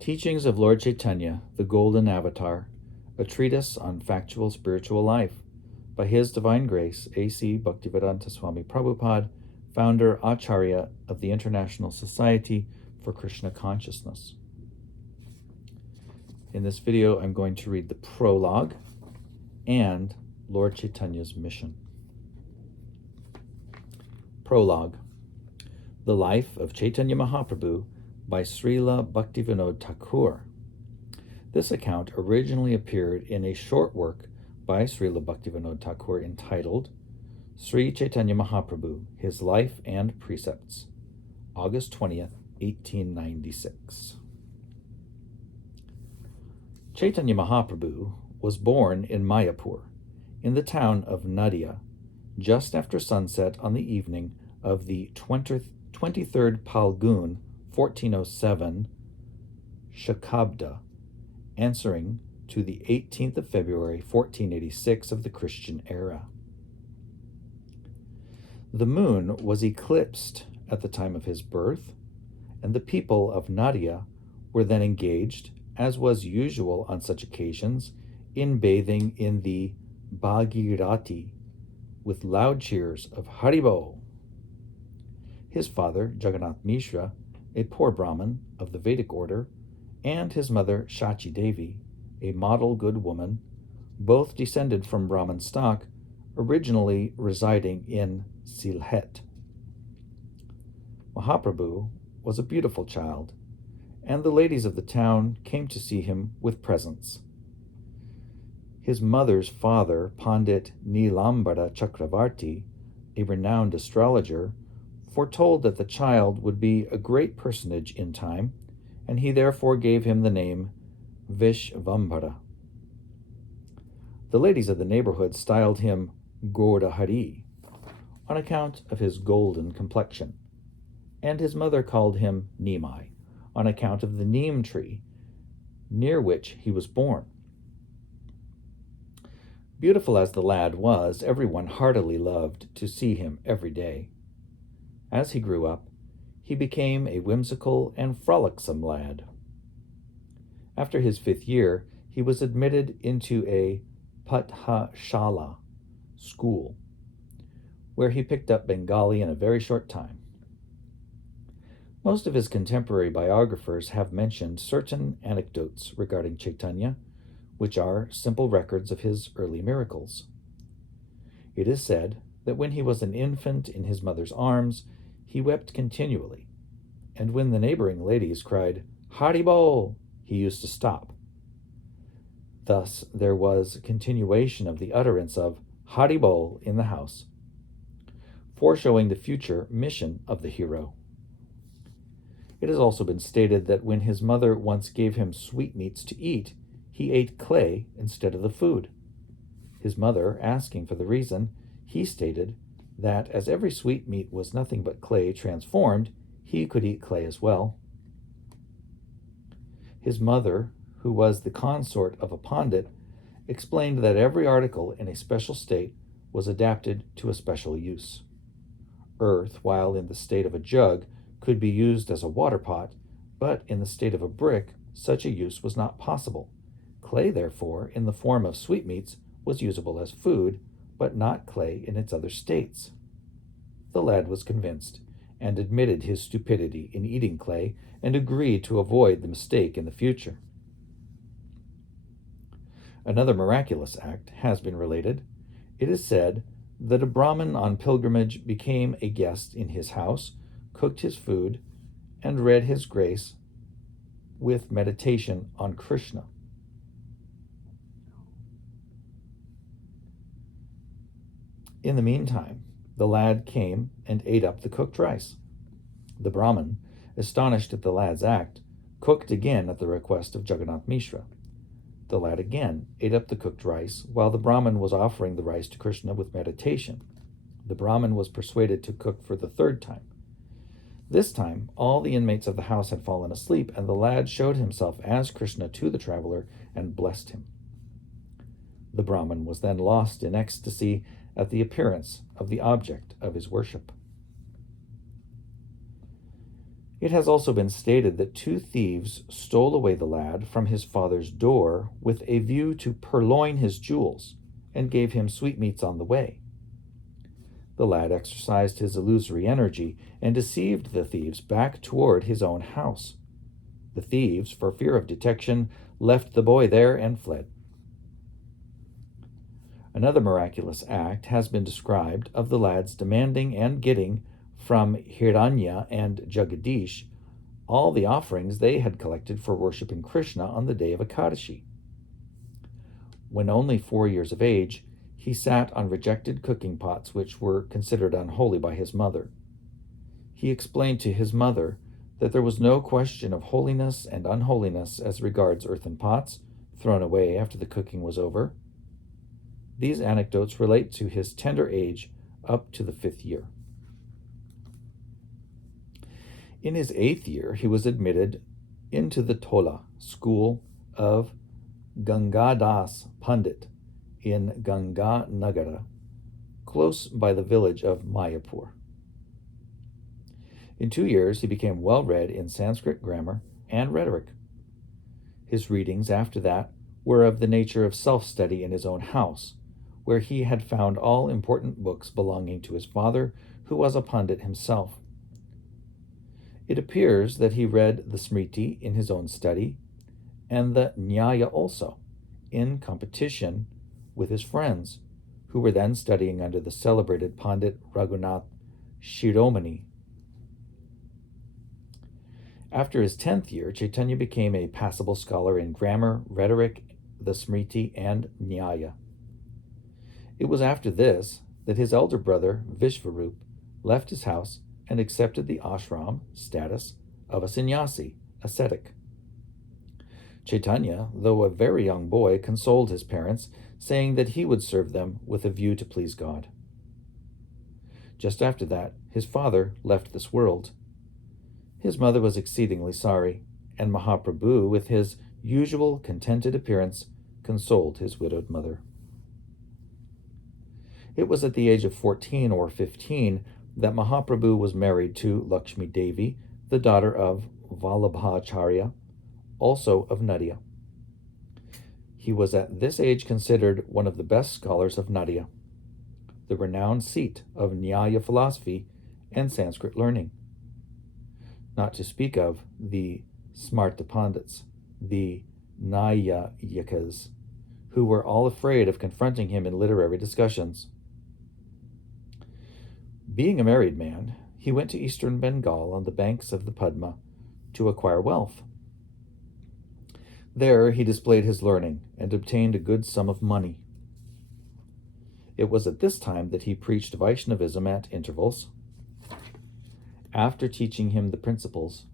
Teachings of Lord Caitanya, the Golden Avatar, a treatise on factual spiritual life, by His Divine Grace, A.C. Bhaktivedanta Swami Prabhupada, founder Acharya of the International Society for Krishna Consciousness. In this video, I'm going to read the Prologue and Lord Chaitanya's mission. Prologue. The Life of Caitanya Mahaprabhu by Srila Bhaktivinoda Thakur. This account originally appeared in a short work by Srila Bhaktivinoda Thakur entitled Sri Caitanya Mahaprabhu, His Life and Precepts, August 20th, 1896. Caitanya Mahaprabhu was born in Mayapur, in the town of Nadia, just after sunset on the evening of the 23rd Palgun, 1407, Shakabda, answering to the 18th of February, 1486 of the Christian era. The moon was eclipsed at the time of his birth, and the people of Nadia were then engaged, as was usual on such occasions, in bathing in the Bhagirati with loud cheers of Haribo. His father, Jagannath Mishra, a poor Brahmin of the Vedic order, and his mother, Shachi Devi, a model good woman, both descended from Brahmin stock, originally residing in Sylhet. Mahaprabhu was a beautiful child, and the ladies of the town came to see him with presents. His mother's father, Pandit Nilambara Chakravarti, a renowned astrologer, foretold that the child would be a great personage in time, and he therefore gave him the name Vishvambara. The ladies of the neighborhood styled him Goda Hari on account of his golden complexion, and his mother called him Nimai on account of the neem tree near which he was born. Beautiful as the lad was, everyone heartily loved to see him every day. As he grew up, he became a whimsical and frolicsome lad. After his 5th year, he was admitted into a Pathashala school, where he picked up Bengali in a very short time. Most of his contemporary biographers have mentioned certain anecdotes regarding Caitanya, which are simple records of his early miracles. It is said that when he was an infant in his mother's arms, he wept continually, and when the neighboring ladies cried, Haribo, he used to stop. Thus there was a continuation of the utterance of Haribo in the house, foreshowing the future mission of the hero. It has also been stated that when his mother once gave him sweetmeats to eat, he ate clay instead of the food. His mother, asking for the reason, he stated that as every sweetmeat was nothing but clay transformed, he could eat clay as well. His mother, who was the consort of a pandit, explained that every article in a special state was adapted to a special use. Earth, while in the state of a jug, could be used as a water pot, but in the state of a brick, such a use was not possible. Clay, therefore, in the form of sweetmeats, was usable as food, but not clay in its other states. The lad was convinced, and admitted his stupidity in eating clay, and agreed to avoid the mistake in the future. Another miraculous act has been related. It is said that a Brahmin on pilgrimage became a guest in his house, cooked his food, and read his grace with meditation on Krishna. In the meantime, the lad came and ate up the cooked rice. The Brahmin, astonished at the lad's act, cooked again at the request of Jagannath Mishra. The lad again ate up the cooked rice, while the Brahmin was offering the rice to Krishna with meditation. The Brahmin was persuaded to cook for the 3rd time. This time, all the inmates of the house had fallen asleep, and the lad showed himself as Krishna to the traveler and blessed him. The Brahmin was then lost in ecstasy at the appearance of the object of his worship. It has also been stated that 2 thieves stole away the lad from his father's door with a view to purloin his jewels and gave him sweetmeats on the way. The lad exercised his illusory energy and deceived the thieves back toward his own house. The thieves, for fear of detection, left the boy there and fled. Another miraculous act has been described of the lads demanding and getting from Hiranya and Jagadish all the offerings they had collected for worshipping Krishna on the day of Ekadashi. When only 4 years of age, he sat on rejected cooking pots which were considered unholy by his mother. He explained to his mother that there was no question of holiness and unholiness as regards earthen pots thrown away after the cooking was over. These anecdotes relate to his tender age up to the 5th year. In his 8th year, he was admitted into the Tola school of Gangadas Pandit in Ganga Nagara, close by the village of Mayapur. In 2 years, he became well read in Sanskrit grammar and rhetoric. His readings after that were of the nature of self-study in his own house, where he had found all important books belonging to his father, who was a Pandit himself. It appears that he read the Smriti in his own study, and the Nyaya also, in competition with his friends, who were then studying under the celebrated Pandit Raghunath Shiromani. After his 10th year, Caitanya became a passable scholar in grammar, rhetoric, the Smriti, and Nyaya. It was after this that his elder brother, Vishvarup, left his house and accepted the ashram status of a sannyasi, ascetic. Caitanya, though a very young boy, consoled his parents, saying that he would serve them with a view to please God. Just after that, his father left this world. His mother was exceedingly sorry, and Mahaprabhu, with his usual contented appearance, consoled his widowed mother. It was at the age of 14 or 15 that Mahaprabhu was married to Lakshmi Devi, the daughter of Vallabhacharya, also of Nadia. He was at this age considered one of the best scholars of Nadia, the renowned seat of Nyaya philosophy and Sanskrit learning, not to speak of the Smarta Pandits, the Nyayikas, who were all afraid of confronting him in literary discussions. Being a married man, he went to eastern Bengal on the banks of the Padma to acquire wealth. There he displayed his learning and obtained a good sum of money. It was at this time that he preached Vaishnavism at intervals. After teaching him the principles,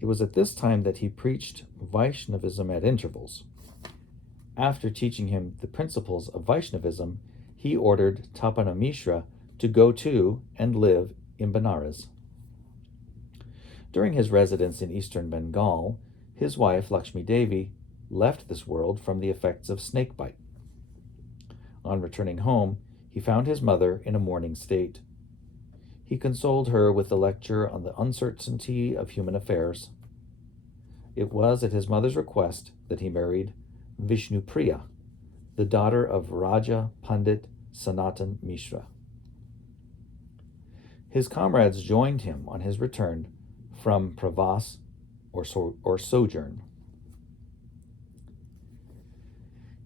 It was at this time that he preached Vaishnavism at intervals. After teaching him the principles of Vaishnavism, he ordered Tapana Mishra to go to and live in Benares. During his residence in eastern Bengal, his wife Lakshmi Devi left this world from the effects of snakebite. On returning home, he found his mother in a mourning state. He consoled her with a lecture on the uncertainty of human affairs. It was at his mother's request that he married Vishnupriya, the daughter of Raja Pandit Sanatan Mishra. His comrades joined him on his return from Pravas or sojourn.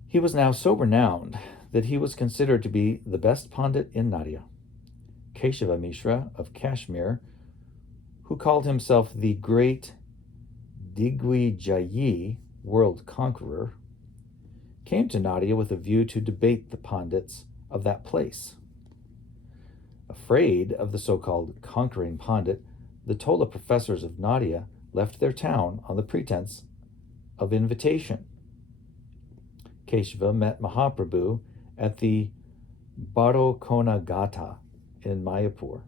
He was now so renowned that he was considered to be the best Pandit in Nadia. Keshava Mishra of Kashmir, who called himself the great Digvijayi, world conqueror, came to Nadia with a view to debate the Pandits of that place. Afraid of the so-called conquering Pandit, the Tola professors of Nadia left their town on the pretense of invitation. Keshava met Mahaprabhu at the Barokona Gata in Mayapur,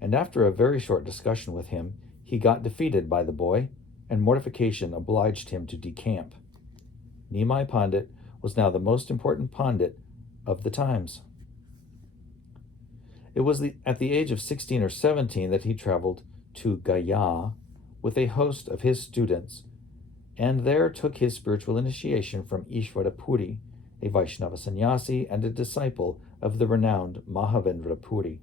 and after a very short discussion with him, he got defeated by the boy, and mortification obliged him to decamp. Nimai Pandit was now the most important Pandit of the times. It was at the age of 16 or 17 that he traveled to Gaya with a host of his students, and there took his spiritual initiation from Ishvara Puri, a Vaishnava sannyasi and a disciple of the renowned Madhavendra Puri.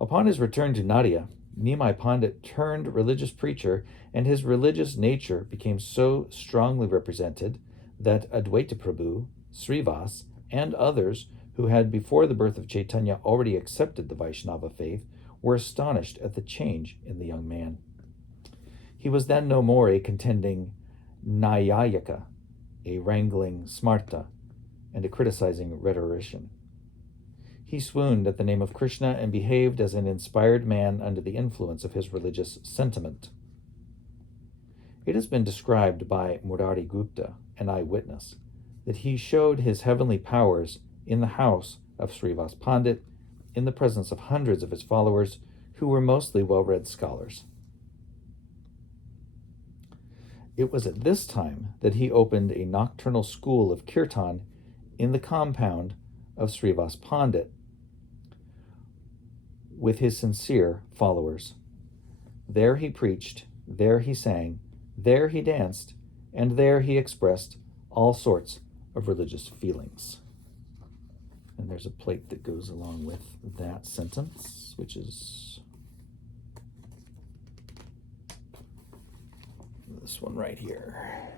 Upon his return to Nadia, Nimai Pandit turned religious preacher, and his religious nature became so strongly represented that Advaita Prabhu, Srivas, and others who had before the birth of Caitanya already accepted the Vaishnava faith were astonished at the change in the young man. He was then no more a contending Nyayaka, a wrangling Smarta, and a criticizing rhetorician. He swooned at the name of Krishna and behaved as an inspired man under the influence of his religious sentiment. It has been described by Murari Gupta, an eyewitness, that he showed his heavenly powers in the house of Srivas Pandit in the presence of hundreds of his followers who were mostly well-read scholars. It was at this time that he opened a nocturnal school of kirtan in the compound of Srivas Pandit with his sincere followers. There he preached, there he sang, there he danced, and there he expressed all sorts of religious feelings. And there's a plate that goes along with that sentence, which is this one right here.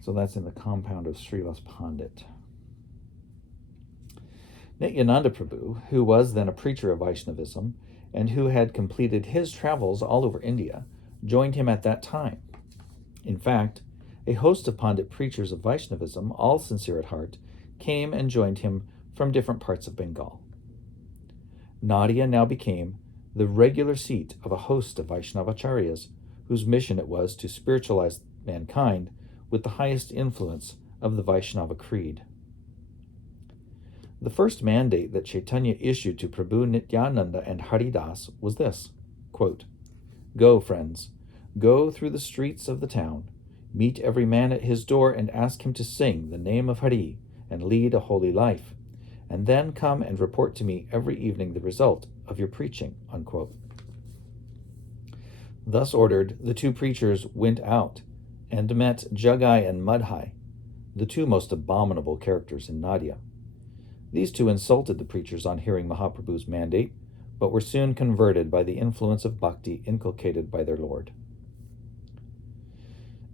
So that's in the compound of Srivas Pandit. Nityananda Prabhu, who was then a preacher of Vaishnavism and who had completed his travels all over India, joined him at that time. In fact, a host of Pandit preachers of Vaishnavism, all sincere at heart, came and joined him from different parts of Bengal. Nadia now became the regular seat of a host of Vaishnavacharyas, whose mission it was to spiritualize mankind with the highest influence of the Vaishnava creed. The first mandate that Caitanya issued to Prabhu Nityananda and Haridas was this, quote, "Go, friends, go through the streets of the town, meet every man at his door and ask him to sing the name of Hari and lead a holy life, and then come and report to me every evening the result of your preaching," unquote. Thus ordered, the two preachers went out and met Jagai and Madhai, the two most abominable characters in Nadia. These two insulted the preachers on hearing Mahaprabhu's mandate, but were soon converted by the influence of bhakti inculcated by their Lord.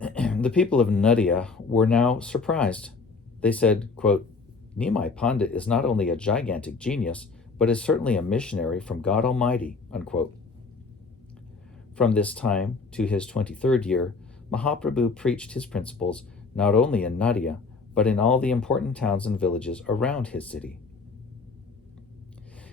The people of Nadia were now surprised. They said, quote, "Nimai Pandit is not only a gigantic genius, but is certainly a missionary from God Almighty," unquote. From this time to his 23rd year, Mahaprabhu preached his principles not only in Nadia, but in all the important towns and villages around his city.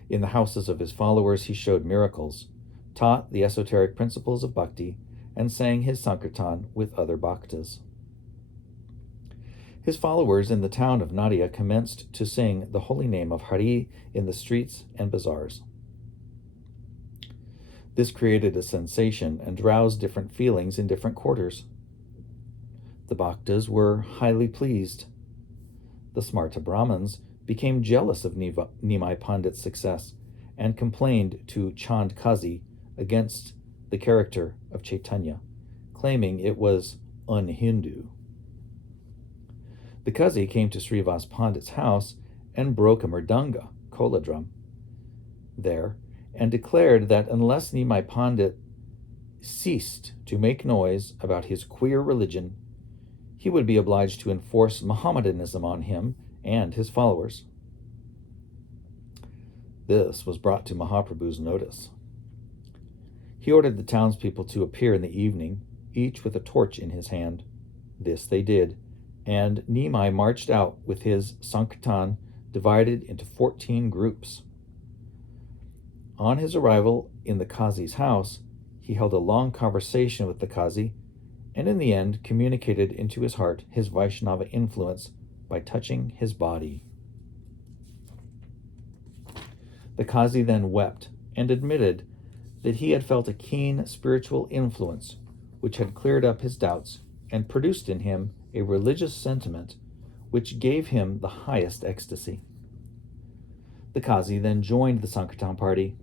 In the houses of his followers, he showed miracles, taught the esoteric principles of bhakti, and sang his sankirtan with other bhaktas. His followers in the town of Nadia commenced to sing the holy name of Hari in the streets and bazaars. This created a sensation and roused different feelings in different quarters. The bhaktas were highly pleased. The Smarta Brahmins became jealous of Nimai Pandit's success and complained to Chand Kazi against the character of Caitanya, claiming it was un-Hindu. The Kazi came to Srivas Pandit's house and broke a mridanga, kola drum, there, and declared that unless Nimai Pandit ceased to make noise about his queer religion, he would be obliged to enforce Mohammedanism on him and his followers. This was brought to Mahaprabhu's notice. He ordered the townspeople to appear in the evening, each with a torch in his hand. This they did, and Nimai marched out with his sankirtan divided into 14 groups. On his arrival in the Kazi's house, he held a long conversation with the Kazi, and in the end communicated into his heart his Vaishnava influence by touching his body. The Qazi then wept and admitted that he had felt a keen spiritual influence which had cleared up his doubts and produced in him a religious sentiment which gave him the highest ecstasy. The Qazi then joined the Sankirtan party.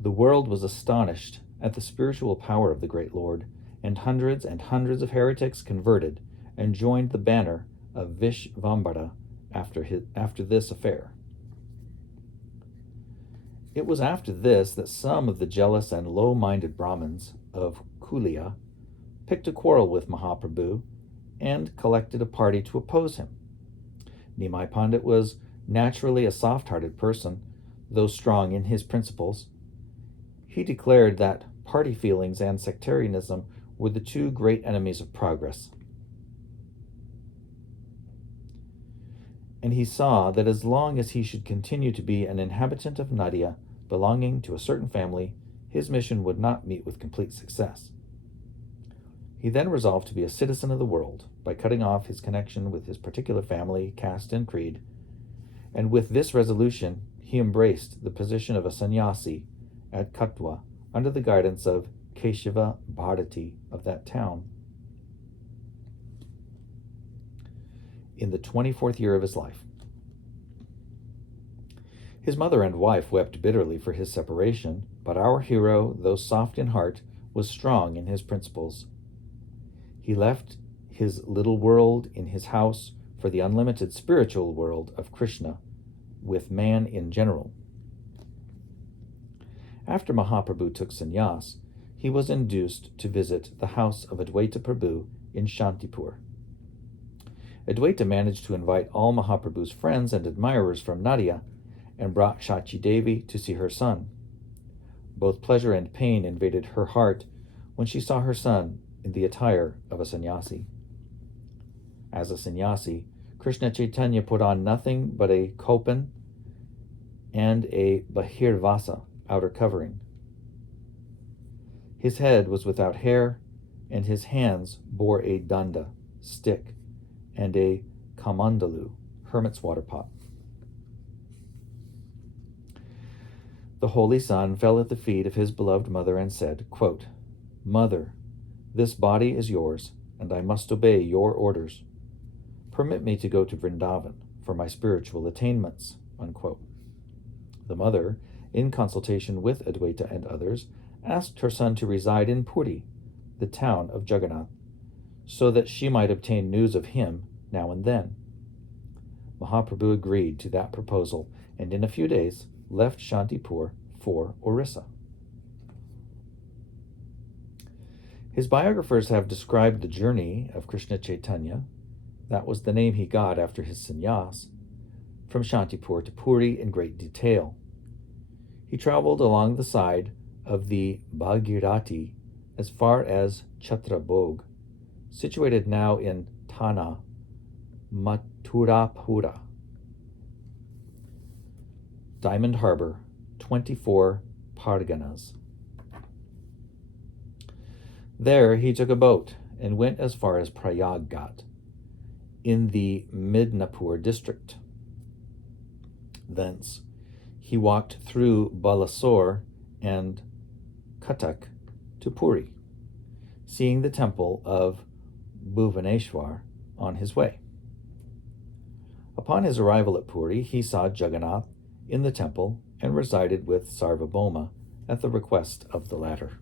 The world was astonished at the spiritual power of the great Lord, and hundreds of heretics converted and joined the banner of Vishvambara after this affair. It was after this that some of the jealous and low-minded Brahmins of Kulia picked a quarrel with Mahaprabhu and collected a party to oppose him. Nimai Pandit was naturally a soft-hearted person, though strong in his principles. He declared that party feelings and sectarianism were the two great enemies of progress. And he saw that as long as he should continue to be an inhabitant of Nadia, belonging to a certain family, his mission would not meet with complete success. He then resolved to be a citizen of the world by cutting off his connection with his particular family, caste, and creed, and with this resolution he embraced the position of a sannyasi at Katwa under the guidance of Keshava Bharati of that town. In the 24th year of his life. His mother and wife wept bitterly for his separation, but our hero, though soft in heart, was strong in his principles. He left his little world in his house for the unlimited spiritual world of Krishna, with man in general. After Mahaprabhu took sannyas, he was induced to visit the house of Advaita Prabhu in Shantipur. Advaita managed to invite all Mahaprabhu's friends and admirers from Nadia and brought Shachi Devi to see her son. Both pleasure and pain invaded her heart when she saw her son in the attire of a sannyasi. As a sannyasi, Krishna Caitanya put on nothing but a kopan and a bahirvasa, outer covering. His head was without hair, and his hands bore a danda, stick, and a kamandalu, hermit's water pot. The holy son fell at the feet of his beloved mother and said, quote, "Mother, this body is yours, and I must obey your orders. Permit me to go to Vrindavan for my spiritual attainments." Unquote. The mother, in consultation with Advaita and others, asked her son to reside in Puri, the town of Jagannath, so that she might obtain news of him now and then. Mahaprabhu agreed to that proposal, and in a few days left Shantipur for Orissa. His biographers have described the journey of Krishna Caitanya, that was the name he got after his sannyas, from Shantipur to Puri in great detail. He traveled along the side of the Bhagirati as far as Chhatrabhog, situated now in Thana, Mathurapura. Diamond Harbor, 24 Parganas. There he took a boat and went as far as Prayaghat in the Midnapur district. Thence he walked through Balasore and Cuttack to Puri, seeing the temple of Bhuvaneshwar on his way. Upon his arrival at Puri, he saw Jagannath in the temple and resided with Sarvabhauma at the request of the latter.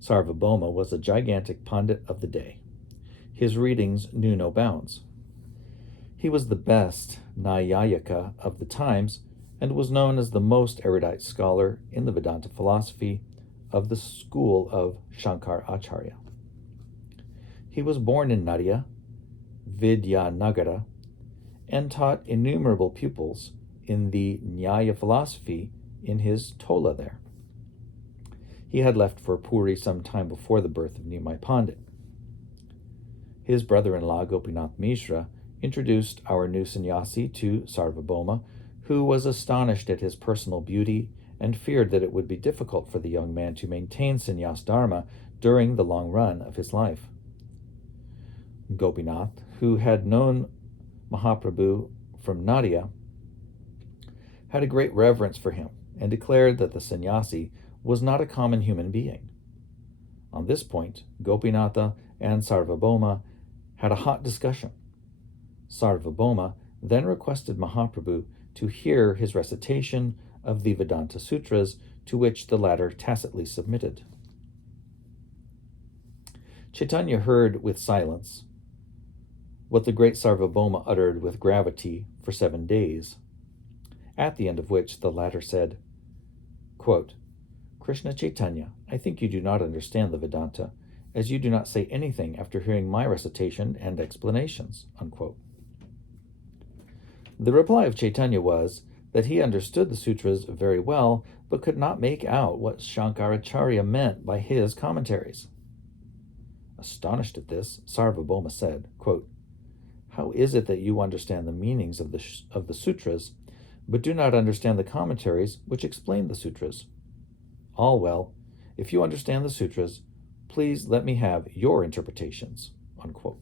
Sarvabhauma was a gigantic Pandit of the day. His readings knew no bounds. He was the best Nyayika of the times and was known as the most erudite scholar in the Vedanta philosophy of the school of Shankar Acharya. He was born in Nadia, Vidyanagara, and taught innumerable pupils in the Nyaya philosophy in his tola there. He had left for Puri some time before the birth of Nimai Pandit. His brother-in-law, Gopinath Mishra, introduced our new sannyasi to Sarvabhauma, who was astonished at his personal beauty and feared that it would be difficult for the young man to maintain sannyas dharma during the long run of his life. Gopinath, who had known Mahaprabhu from Nadia, had a great reverence for him and declared that the sannyasi was not a common human being. On this point, Gopinatha and Sarvabhauma had a hot discussion. Sarvabhauma then requested Mahaprabhu to hear his recitation of the Vedanta Sutras, to which the latter tacitly submitted. Caitanya heard with silence what the great Sarvabhauma uttered with gravity for 7 days, at the end of which the latter said, quote, Krishna Caitanya, I think you do not understand the Vedanta, as you do not say anything after hearing my recitation and explanations. Unquote. The reply of Caitanya was that he understood the sutras very well, but could not make out what Shankaracharya meant by his commentaries. Astonished at this, Sarvabhauma said, quote, How is it that you understand the meanings of the sutras, but do not understand the commentaries which explain the sutras? All well, if you understand the sutras, please let me have your interpretations. Unquote.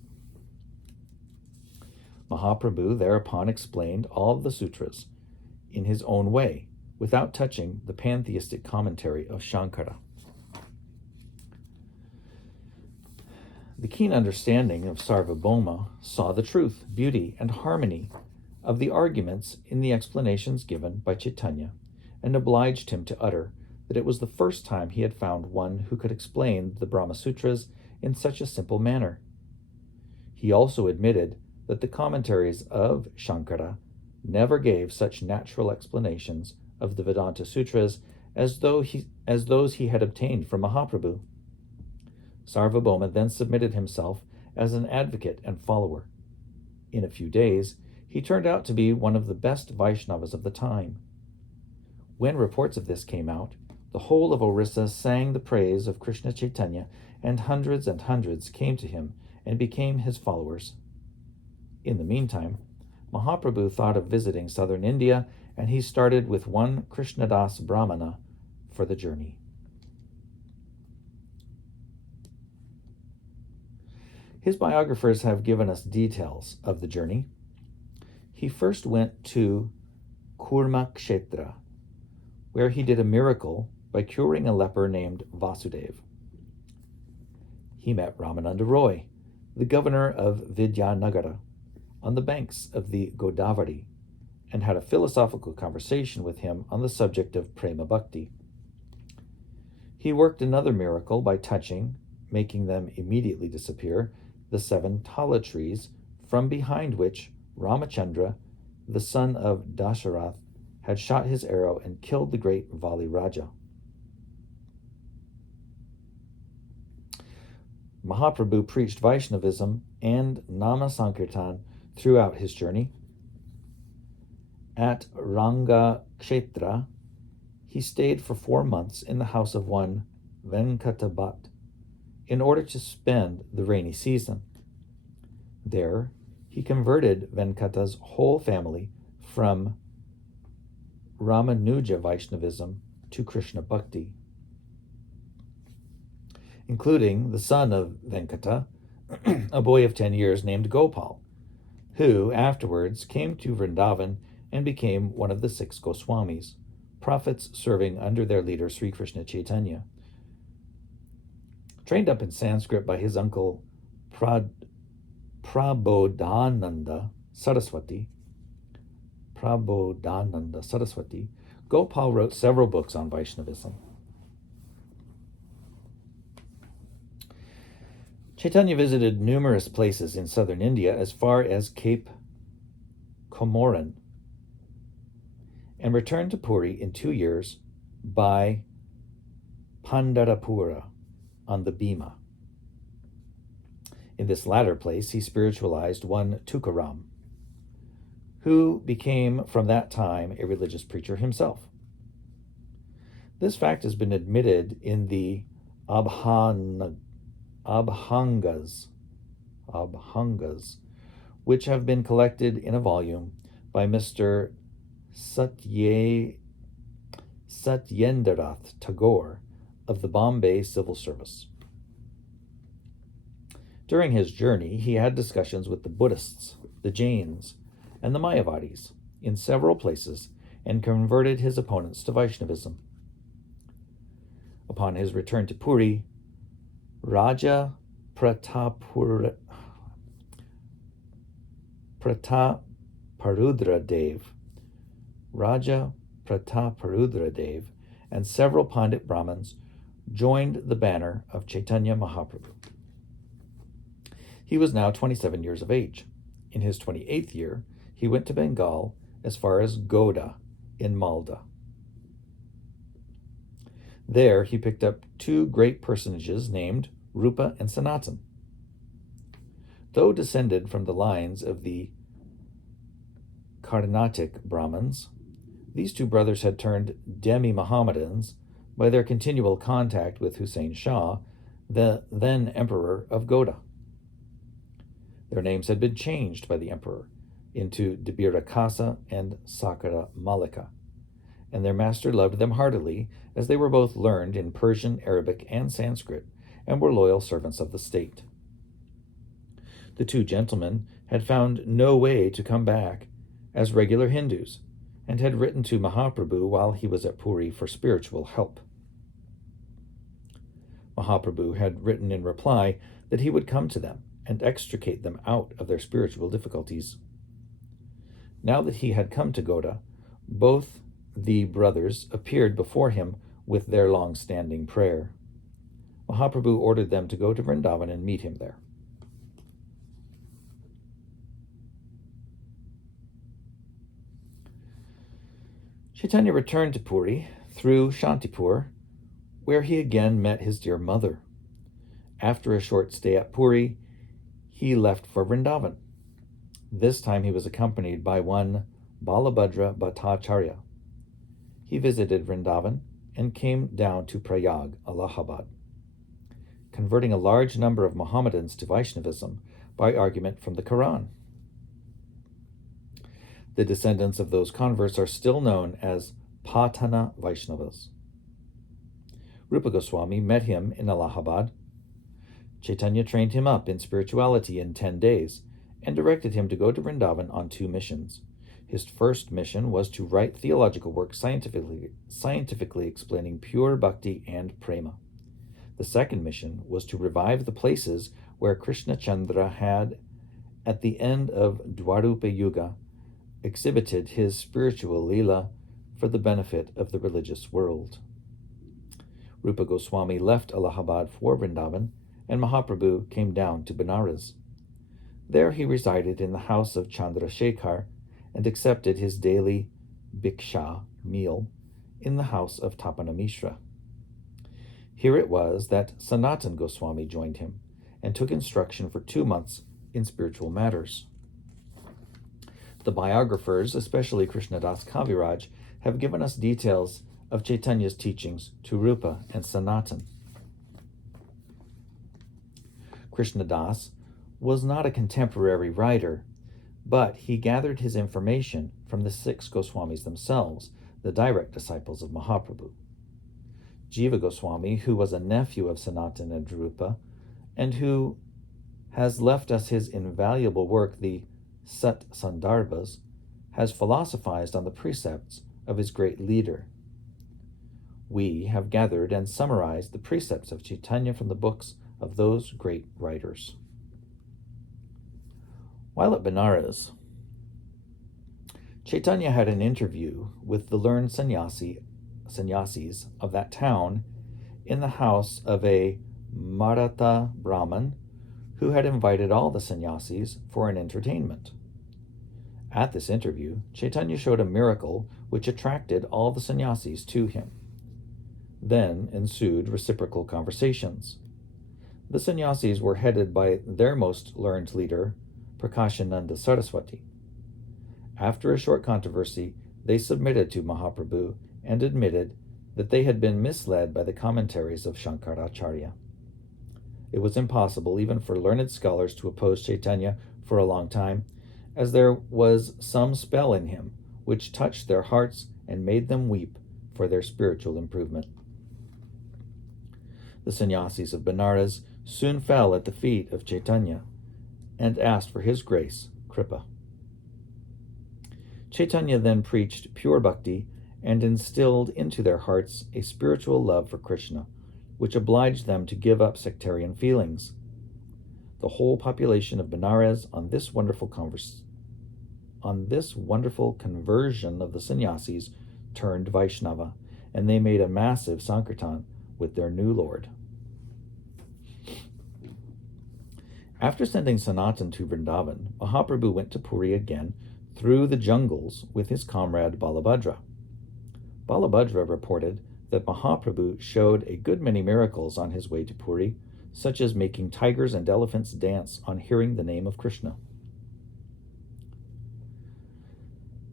Mahaprabhu thereupon explained all the sutras in his own way, without touching the pantheistic commentary of Shankara. The keen understanding of Sarvabhauma saw the truth, beauty, and harmony of the arguments in the explanations given by Caitanya, and obliged him to utter that it was the first time he had found one who could explain the Brahma Sutras in such a simple manner. He also admitted that the commentaries of Shankara never gave such natural explanations of the Vedanta Sutras as those he had obtained from Mahaprabhu. Sarvabhauma then submitted himself as an advocate and follower. In a few days, he turned out to be one of the best Vaishnavas of the time. When reports of this came out, the whole of Orissa sang the praise of Krishna Caitanya, and hundreds came to him and became his followers. In the meantime, Mahaprabhu thought of visiting southern India, and he started with one Krishnadas Brahmana for the journey. His biographers have given us details of the journey. He first went to Kurmakshetra, where he did a miracle by curing a leper named Vasudev. He met Ramananda Roy, the governor of Vidyanagara, on the banks of the Godavari, and had a philosophical conversation with him on the subject of Prema Bhakti. He worked another miracle by touching, making them immediately disappear, the 7 tala trees, from behind which Ramachandra, the son of Dasharath, had shot his arrow and killed the great Vali Raja. Mahaprabhu preached Vaishnavism and Nama Sankirtan throughout his journey. At Ranga Kshetra, he stayed for 4 months in the house of one Venkatabat in order to spend the rainy season. There, he converted Venkata's whole family from Ramanuja Vaishnavism to Krishna Bhakti, including the son of Venkata, a boy of 10 years named Gopal, who afterwards came to Vrindavan and became one of the 6 Goswamis, prophets serving under their leader Sri Krishna Caitanya. Trained up in Sanskrit by his uncle Prabodhananda Saraswati, Gopal wrote several books on Vaishnavism. Caitanya visited numerous places in southern India as far as Cape Comorin, and returned to Puri in 2 years by Pandarapura on the Bhima. In this latter place, he spiritualized one Tukaram, who became from that time a religious preacher himself. This fact has been admitted in the Abhangas, which have been collected in a volume by Mr. Satyendranath Tagore of the Bombay Civil Service. During his journey, he had discussions with the Buddhists, the Jains, and the Mayavadis in several places, and converted his opponents to Vaishnavism. Upon his return to Puri, Raja Prataparudra Dev and several Pandit Brahmins joined the banner of Chaitanya Mahaprabhu. He was now 27 years of age. In his 28th year, he went to Bengal as far as Goda in Malda. There he picked up two great personages named Rupa and Sanatan. Though descended from the lines of the Carnatic Brahmins, these two brothers had turned demi-Mohammedans by their continual contact with Hussein Shah, the then emperor of Goda. Their names had been changed by the emperor into Dabirakasa and Sakara Malika, and their master loved them heartily, as they were both learned in Persian, Arabic, and Sanskrit, and were loyal servants of the state. The two gentlemen had found no way to come back as regular Hindus, and had written to Mahaprabhu while he was at Puri for spiritual help. Mahaprabhu had written in reply that he would come to them and extricate them out of their spiritual difficulties. Now that he had come to Goda, both the brothers appeared before him with their long-standing prayer. Mahaprabhu ordered them to go to Vrindavan and meet him there. Chaitanya returned to Puri through Shantipur, where he again met his dear mother. After a short stay at Puri, he left for Vrindavan. This time he was accompanied by one Balabhadra Bhattacharya. He visited Vrindavan and came down to Prayag, Allahabad, converting a large number of Mohammedans to Vaishnavism by argument from the Quran. The descendants of those converts are still known as Patana Vaishnavas. Rupa Goswami met him in Allahabad. Chaitanya trained him up in spirituality in 10 days and directed him to go to Vrindavan on 2 missions. His first mission was to write theological works scientifically explaining pure bhakti and prema. The second mission was to revive the places where Krishna Chandra had, at the end of Dwarupa Yuga, exhibited his spiritual leela for the benefit of the religious world. Rupa Goswami left Allahabad for Vrindavan, and Mahaprabhu came down to Benares. There he resided in the house of Chandrasekhar and accepted his daily bhiksha meal in the house of Tapana Mishra. Here it was that Sanatan Goswami joined him and took instruction for 2 months in spiritual matters. The biographers, especially Krishnadas Kaviraj, have given us details of Chaitanya's teachings to Rupa and Sanatan. Krishnadas was not a contemporary writer, but he gathered his information from the 6 Goswamis themselves, the direct disciples of Mahaprabhu. Jiva Goswami, who was a nephew of Sanatan and Rupa, and who has left us his invaluable work, the Sat Sandarbhas, has philosophized on the precepts of his great leader. We have gathered and summarized the precepts of Chaitanya from the books of those great writers. While at Benares, Chaitanya had an interview with the learned sannyasis of that town in the house of a Maratha Brahmin who had invited all the sannyasis for an entertainment. At this interview, Chaitanya showed a miracle which attracted all the sannyasis to him. Then ensued reciprocal conversations. The sannyasis were headed by their most learned leader, Prakashananda Saraswati. After a short controversy, they submitted to Mahaprabhu and admitted that they had been misled by the commentaries of Shankaracharya. It was impossible even for learned scholars to oppose Chaitanya for a long time, as there was some spell in him which touched their hearts and made them weep for their spiritual improvement. The sannyasis of Benares soon fell at the feet of Chaitanya and asked for his grace, Kripa. Caitanya then preached pure bhakti and instilled into their hearts a spiritual love for Krishna, which obliged them to give up sectarian feelings. The whole population of Benares on this wonderful conversion of the sannyasis turned Vaishnava, and they made a massive Sankirtan with their new lord. After sending Sanatan to Vrindavan, Mahaprabhu went to Puri again through the jungles with his comrade Balabhadra. Balabhadra reported that Mahaprabhu showed a good many miracles on his way to Puri, such as making tigers and elephants dance on hearing the name of Krishna.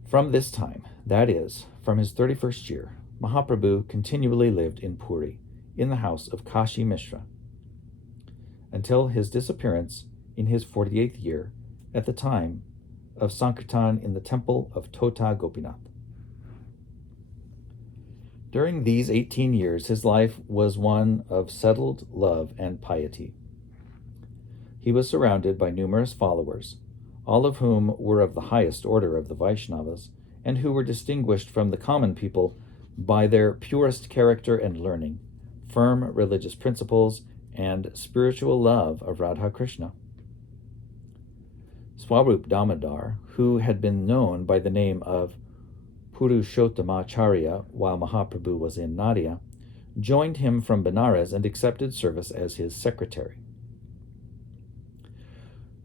From this time, that is, from his 31st year, Mahaprabhu continually lived in Puri, in the house of Kashi Mishra, until his disappearance in his 48th year, at the time of Sankirtan in the temple of Tota Gopinath. During these 18 years, his life was one of settled love and piety. He was surrounded by numerous followers, all of whom were of the highest order of the Vaishnavas, and who were distinguished from the common people by their purest character and learning, firm religious principles, and spiritual love of Radha Krishna. Swarup Damodar, who had been known by the name of Purushottamacharya while Mahaprabhu was in Nadia, joined him from Benares and accepted service as his secretary.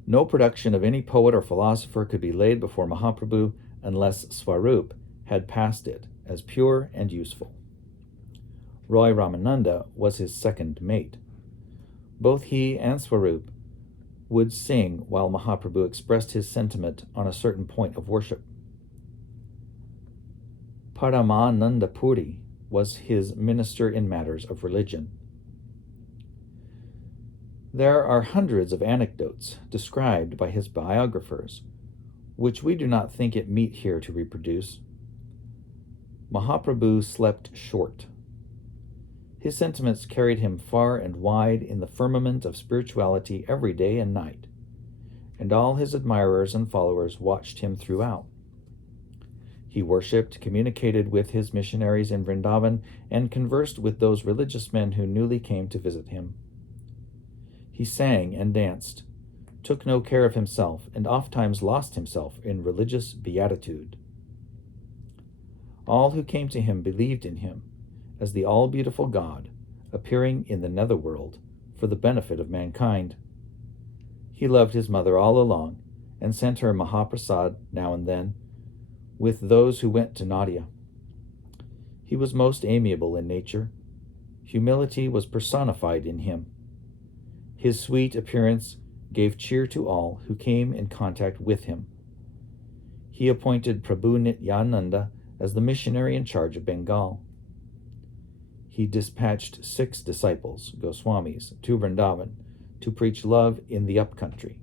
No production of any poet or philosopher could be laid before Mahaprabhu unless Swarup had passed it as pure and useful. Roy Ramananda was his second mate. Both he and Swarup would sing while Mahaprabhu expressed his sentiment on a certain point of worship. Paramananda Puri was his minister in matters of religion. There are hundreds of anecdotes described by his biographers, which we do not think it meet here to reproduce. Mahaprabhu slept short. His sentiments carried him far and wide in the firmament of spirituality every day and night, and all his admirers and followers watched him throughout. He worshipped, communicated with his missionaries in Vrindavan, and conversed with those religious men who newly came to visit him. He sang and danced, took no care of himself, and ofttimes lost himself in religious beatitude. All who came to him believed in him as the all-beautiful God, appearing in the netherworld for the benefit of mankind. He loved his mother all along, and sent her Mahaprasad now and then, with those who went to Nadia. He was most amiable in nature. Humility was personified in him. His sweet appearance gave cheer to all who came in contact with him. He appointed Prabhu Nityananda as the missionary in charge of Bengal. He dispatched 6 disciples, Goswamis, to Vrindavan to preach love in the upcountry.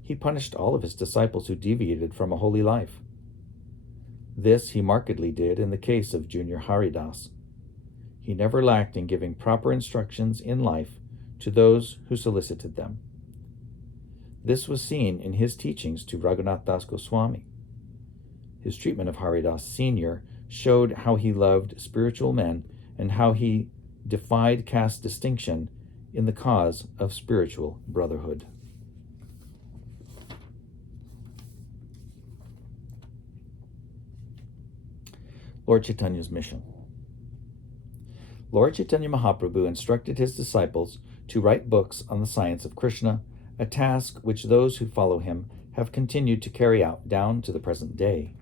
He punished all of his disciples who deviated from a holy life. This he markedly did in the case of Junior Haridas. He never lacked in giving proper instructions in life to those who solicited them. This was seen in his teachings to Raghunath Das Goswami. His treatment of Haridas Sr. showed how he loved spiritual men and how he defied caste distinction in the cause of spiritual brotherhood. Lord Chaitanya's mission. Lord Chaitanya Mahaprabhu instructed his disciples to write books on the science of Krishna, a task which those who follow him have continued to carry out down to the present day.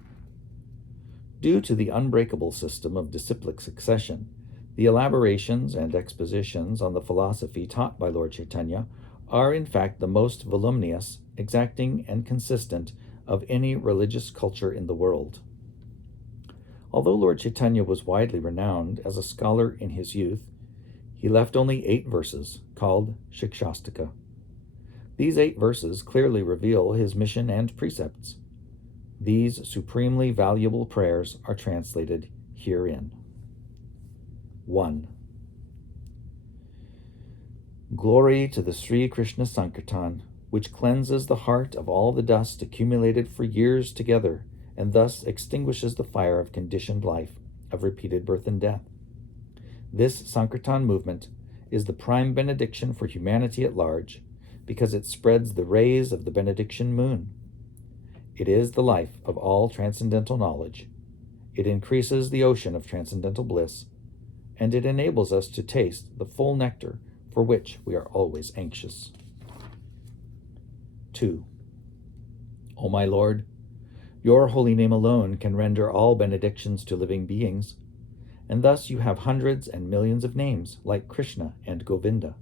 Due to the unbreakable system of disciplic succession, the elaborations and expositions on the philosophy taught by Lord Chaitanya are in fact the most voluminous, exacting, and consistent of any religious culture in the world. Although Lord Chaitanya was widely renowned as a scholar in his youth, he left only 8 verses, called Shikshastaka. These 8 verses clearly reveal his mission and precepts. These supremely valuable prayers are translated herein. 1. Glory to the Sri Krishna Sankirtan, which cleanses the heart of all the dust accumulated for years together and thus extinguishes the fire of conditioned life, of repeated birth and death. This Sankirtan movement is the prime benediction for humanity at large, because it spreads the rays of the benediction moon. It is the life of all transcendental knowledge. It increases the ocean of transcendental bliss, and it enables us to taste the full nectar for which we are always anxious. 2. O my Lord, your holy name alone can render all benedictions to living beings, and thus you have hundreds and millions of names, like Krishna and Govinda.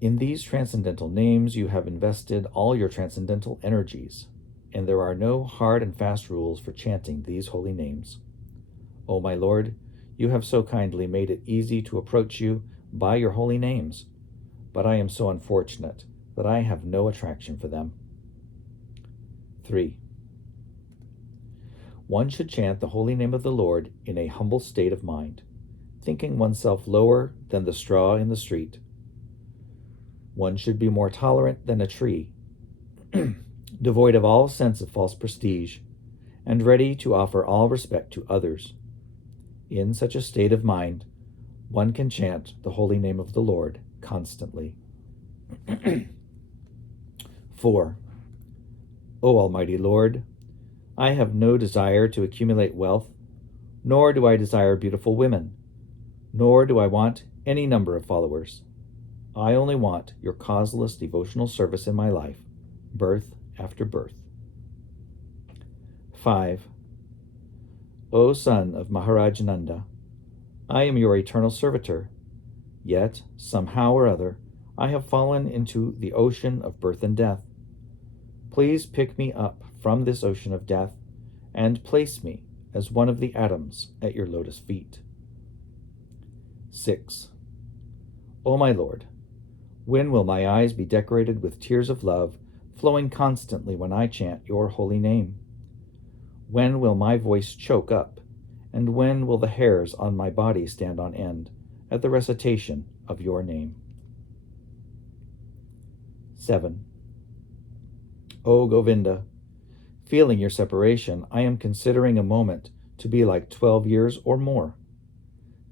In these transcendental names you have invested all your transcendental energies, and there are no hard and fast rules for chanting these holy names. O my Lord, you have so kindly made it easy to approach you by your holy names, but I am so unfortunate that I have no attraction for them. 3. One should chant the holy name of the Lord in a humble state of mind, thinking oneself lower than the straw in the street. One should be more tolerant than a tree, devoid of all sense of false prestige, and ready to offer all respect to others. In such a state of mind, one can chant the holy name of the Lord constantly. 4. O Almighty Lord, I have no desire to accumulate wealth, nor do I desire beautiful women, nor do I want any number of followers. I only want your causeless devotional service in my life, birth after birth. 5. O son of Maharaj Nanda, I am your eternal servitor, yet, somehow or other, I have fallen into the ocean of birth and death. Please pick me up from this ocean of death and place me as one of the atoms at your lotus feet. 6. O my Lord, when will my eyes be decorated with tears of love, flowing constantly when I chant your holy name? When will my voice choke up, and when will the hairs on my body stand on end at the recitation of your name? 7. O Govinda, feeling your separation, I am considering a moment to be like 12 years or more.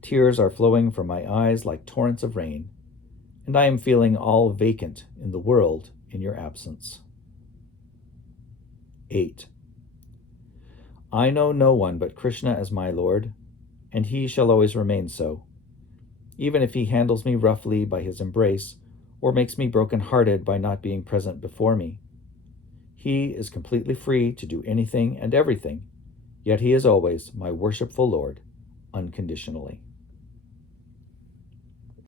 Tears are flowing from my eyes like torrents of rain, and I am feeling all vacant in the world in your absence. 8. I know no one but Krishna as my Lord, and he shall always remain so, even if he handles me roughly by his embrace or makes me broken-hearted by not being present before me. He is completely free to do anything and everything, yet he is always my worshipful Lord, unconditionally.